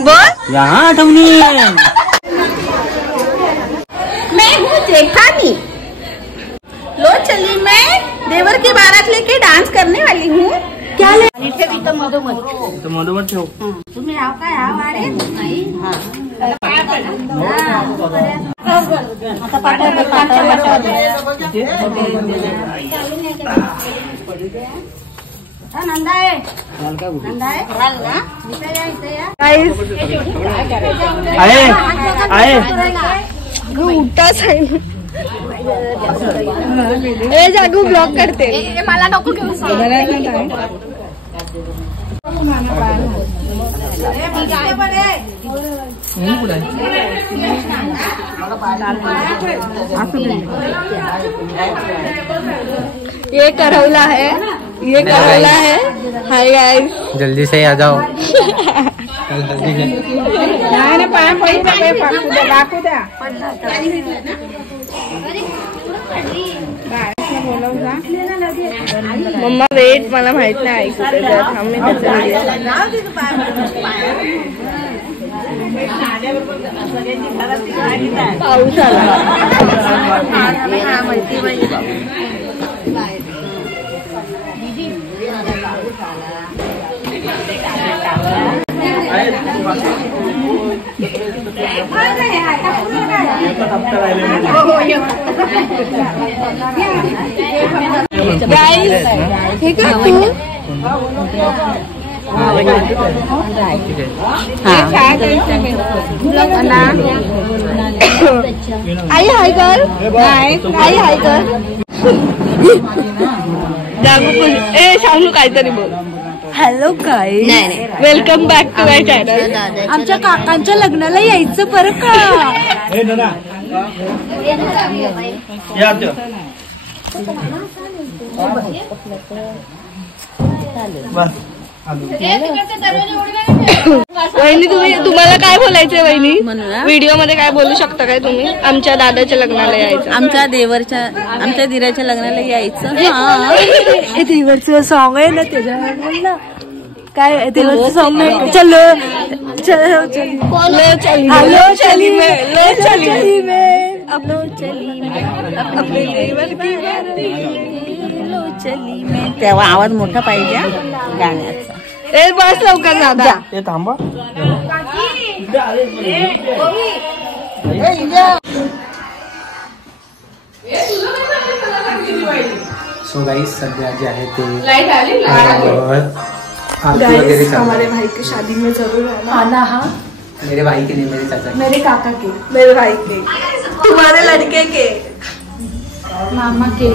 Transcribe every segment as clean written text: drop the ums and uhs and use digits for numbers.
बोल। यहाँ आठवनी। मैं हूँ जेठानी। लो चली मैं देवर की बारात लेके डांस करने वाली हूँ। क्या ले? तो मधोमध ठेव। तुम्ही आव काय आव अरे नाही। नंदा आहे उठाच आहे जागू ब्लॉक करते मला नको घेऊ ये करौला है, ये करौला है। हाय गाइस, जल्दी से आ जाओ। मम्मा वेट मला माहित नाही पाऊस आला। आई हाय कर, आई हाय कर। जागू ए शामू काहीतरी बोल। हॅलो काय नाही, welcome back to my channel. आमच्या काकांच्या लग्नाला यायचं बरं का? वहिनी तुम्हाला काय बोलायचंय वहिनी? व्हिडिओ मध्ये काय बोलू शकता काय तुम्ही? आमच्या दादाच्या लग्नाला यायचं, आमच्या दिराच्या लग्नाला यायचं। हे देवरचं सॉन्ग आहे ना, त्याच्या काय देवरचं सॉन्ग आहे। चलो चलो चली लो चली मैं, लो चली मैं, अब लो चली मैं अपने देवर की बारात लो चली मैं। तेव्हा आवाज मोठा पाहिजे गाण्याचा। ए बस लवकर दादा। ते थांबा। सो गाइस सध्या जे आहे ते हमारे भाई की शादी में जरूर आना। हाँ, मेरे भाई के नहीं, मेरे चाचा, मेरे काका के, मेरे भाई के, तुम्हारे लड़के के, मामा के,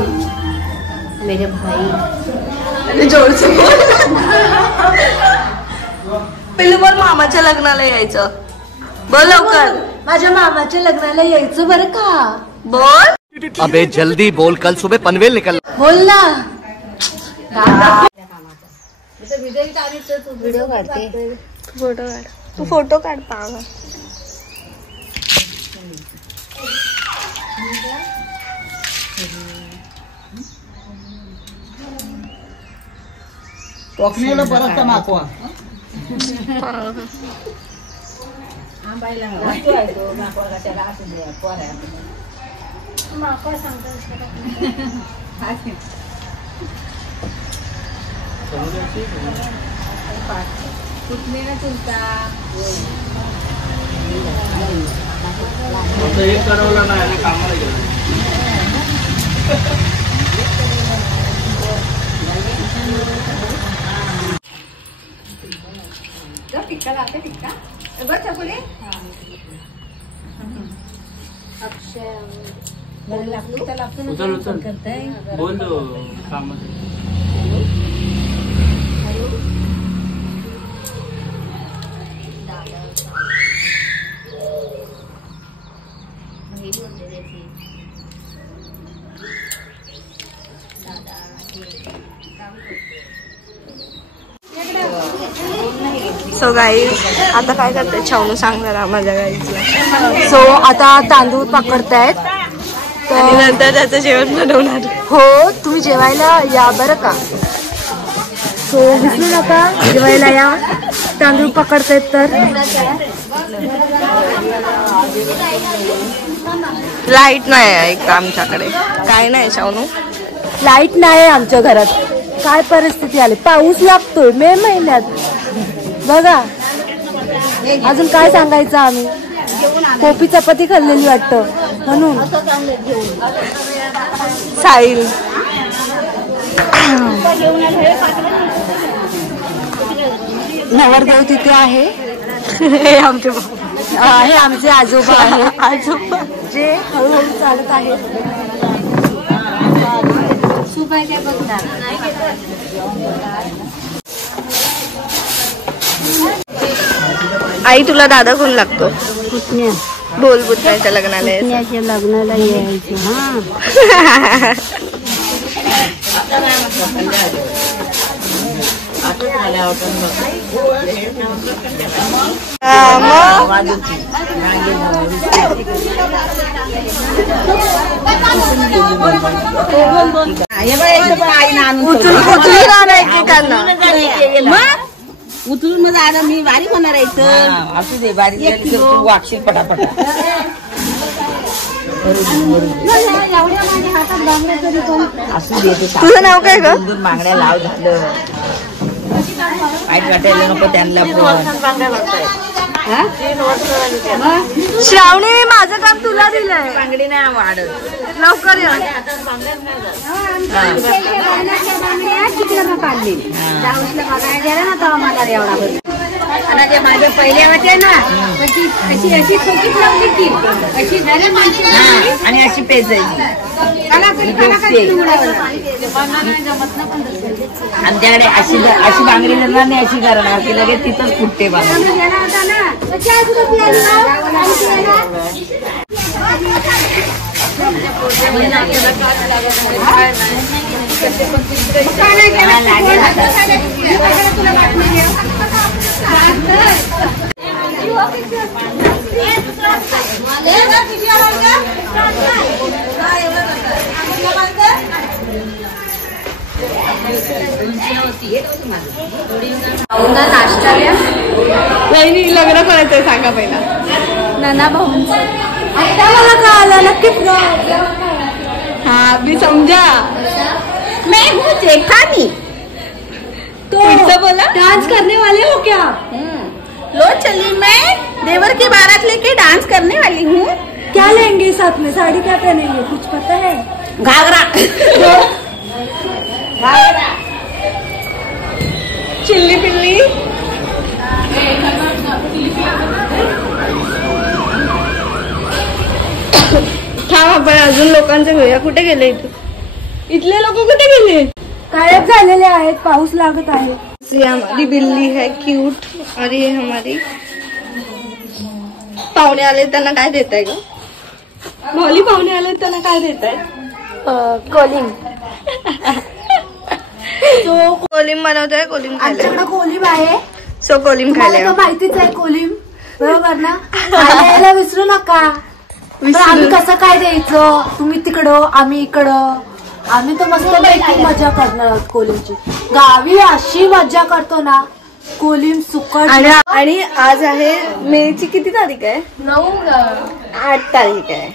मेरे भाई। जोर से बोल। पहिले बोल मामाच्या लग्नाला यायचं। बोल लवकर। माझ्या मामाच्या लग्नाला यायचं बरं का? बोल। अबे जल्दी बोल, कल सुबह पनवेल निकल। बोल ना। व्हिडिओ काढते, फोटो काढ, तू फोटो काढ पाहा। परत मागवा। एक करवला नाही कामाला गेला। टिक्का लाते टिक्का बस बोले उचल उचल बोल दो काम। सो गाईज आता काय करते छावणू सांगणार माझ्या गाईचं। सो आता तांदूळ पकडतायत आणि नंतर त्याचं जेवण बनवणार। हो तुम्ही जेवायला या बरं का। सो विसरू नका जेवायला या. तांदूळ पकडतायत तर. लाईट नाही आहे एक आमच्याकडे. काय नाही शावनू, लाईट नाही आमच्या घरात. काय परिस्थिती आली. पाऊस लागतोय मे महिन्यात बघा. अजून काय सांगायचं आम्ही. पोपी चपाती खाल्लेली वाटतं म्हणून. साहिल नवरदेव तिथे आहे. हे आमचे हे आमचे आजोबा आहेत. आजोबा जे हळूहळू चालत आहेत. आई तुला दादा कोण लागतो? पुतण्या. बोल पुतण्याच्या लग्नाला यायचं. पुतण्याच्या लग्नाला यायचं. उचलून मग आता मी बारीक होणार आहे. असू दे बारीक वागशील पटापट. तुझं नाव काय ग? मागण्या लाव झालं. वाईट वाटायला नको त्यांना. श्रावणी माझं काम तुला दिलंय. बांगडी नाही वाढत. लवकर या. माझे पहिले होते ना आणि अशी पेजायची. आमच्याकडे अशी बांगडी धरणार नाही, अशी करणार की लगेच तिथंच फुटते बांगडी. लग्न करायचंय सांगा पहिला. नाना भाऊ आता मला कळालं नक्की. हाँ भी समझा. मैं हूँ जेठानी. तो बोला डांस करने वाले हो क्या? लो चली मैं देवर की बारात लेके डांस करने वाली हूँ. क्या लेंगे साथ में? साड़ी क्या पहनेंगे कुछ पता है? घाघरा. चिल्ली पिल्ली. थांब आपण अजून लोकांचे घेऊया. कुठे गेले इथले लोक? कुठे गेले? गायब झालेले आहेत. पाऊस लागत आहे. ये हमारी बिल्ली है क्यूट. और ये हमारी पाहुणे आले त्यांना काय देताय ग? मौली पाहुणे आले त्यांना काय देताय? कोलिम. तो कोलिम बनवतोय. कोलिम आमच्याकडे कोलिम आहे. सो कोलिम खायला माहितीच आहे कोलिम बरोबर ना. यायला विसरू नका. आम्ही कसं काय द्यायचं? तुम्ही तिकडं आम्ही इकडं. आम्ही तर मस्त मजा करणार आहोत कोलिमची. गावी अशी मजा करतो ना. कोलिम सुकट. आणि आज आहे मेची किती तारीख आहे? 8 तारीख आहे.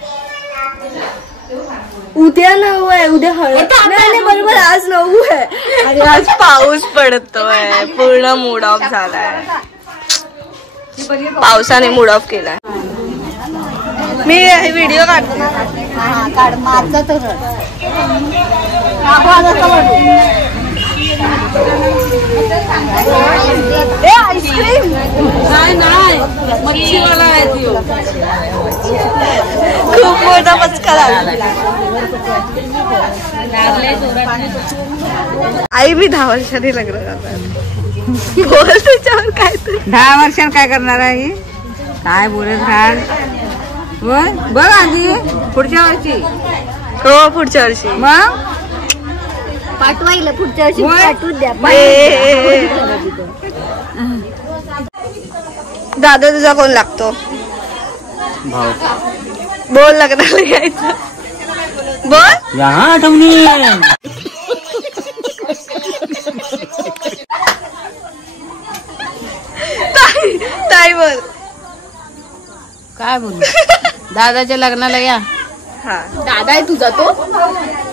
उद्या 9 आहे. उद्या हळद नाही बरोबर. आज 9 आहे आणि आज पाऊस पडतोय. पूर्ण मूड ऑफ झालाय. पावसाने मूड ऑफ केलाय. मी व्हिडिओ काढते. काढ माझं तर आईस्क्रीम नाही मच्छीवाला आहे. खूप मोठा पचका लागला. आई मी 10 वर्षांनी लग्न करणार. बोल त्याच्यावर काय? 10 वर्षात काय करणार आहे? काय बोलत राहा. बघ आधी पुढच्या वर्षी. हो पुढच्या वर्षी. मग पाठवायला पुढच्या वर्षी पाठवून द्या. दादा तुझा कोण लागतो? भाऊ. बोल लग्नाला यायचं. बोल. यहाँ आठवणी. ताई बोल. काय बोलू? दादाच्या लग्नाला या. दादा आहे तुझा तो.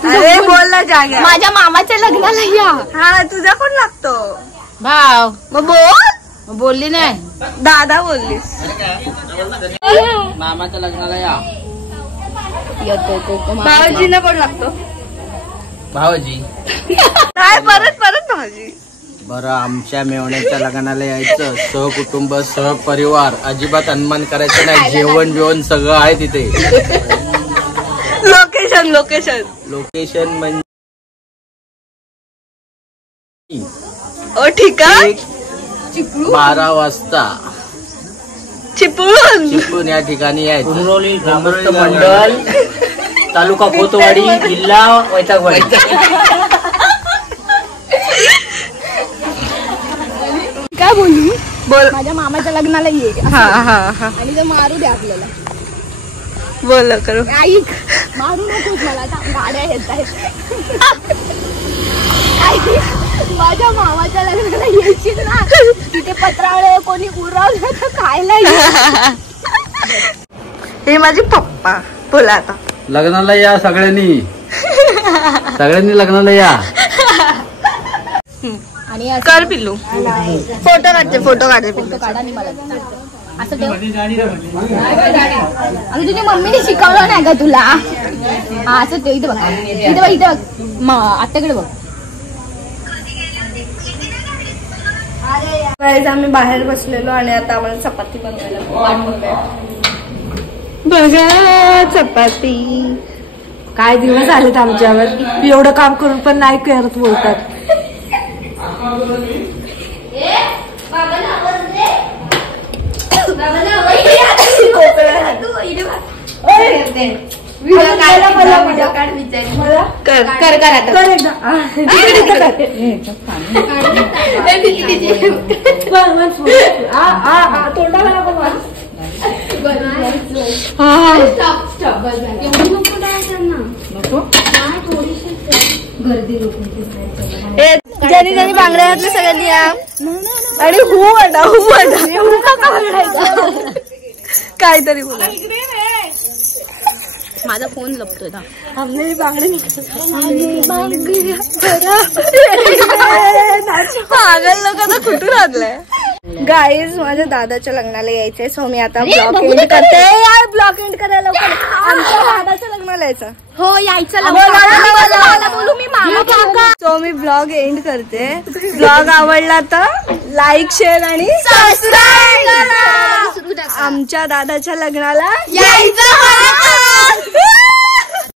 अरे बोल ना जाग्या. माझ्या मामाच्या लग्नाला या. हा तुझा कोण लागतो? भाव. मग बोल. बोलली नाही. दादा बोललीस. मामाच्या लग्नाला या. भाऊजीला कोण लागतो? भाऊजी. काय परत भाऊजी. बरं आमच्या मेवण्याच्या लग्नाला यायचं. सहकुटुंब सहपरिवार. अजिबात अनुमान करायचं नाही. जेवण बिवण सगळं आहे तिथे. लोकेशन म्हणजे ठीक आहे. 12 वाजता चिपळूण या ठिकाणी यायचं. कुमरोली ग्रामस्थ मंडळ, तालुका कोतवाडी, जिल्हा वैतागवाडी. काय बोलू? बोल. माझ्या मामाच्या लग्नाला ये. आणि ते मारू दे आपल्याला. बोल करू. ऐक, मारू नकोस मला. गाड्या येत आहेत. माझ्या मामाच्या लग्नाला येशील ना, तिथे पत्रावळे कोणी उरवलं तर खायला. हे माझे पप्पा. बोला आता. लग्नाला या सगळ्यांनी. लग्नाला या. आणि कर पिल्लू. फोटो काढते फोटो काढा आणि मला असं ठेव. आणि तुझ्या मम्मीने शिकवलं नाही का तुला? हा असं ठेव. इथे बघ, इथे बघ. आत्याकडे बघ. आम्ही बाहेर बसलेलो आणि आता आम्हाला चपाती बनवायला बघा. चपाती. काय दिवस आलेत आमच्यावर. एवढं काम करून पण नाही करत बोलतात. ज्यांनी ज्यांनी बांगड्या घातल्या सगळ्यांनी या. आणि काहीतरी बोला. माझा फोन लपतोय ना. आमने बांगडे पागल लोक आता कुठून आणलंय. गाईज माझ्या दादाच्या लग्नाला यायचंय. सो मी आता ब्लॉग एंड करते. ब्लॉग एंड करायला आमच्या दादाच्या लग्नाला यायचं. हो यायचं. बोलू मी मामा. सो मी ब्लॉग एंड करते. ब्लॉग आवडला तर लाईक शेअर आणि सबस्क्राईब करा. आमच्या दादाच्या लग्नाला यायचं.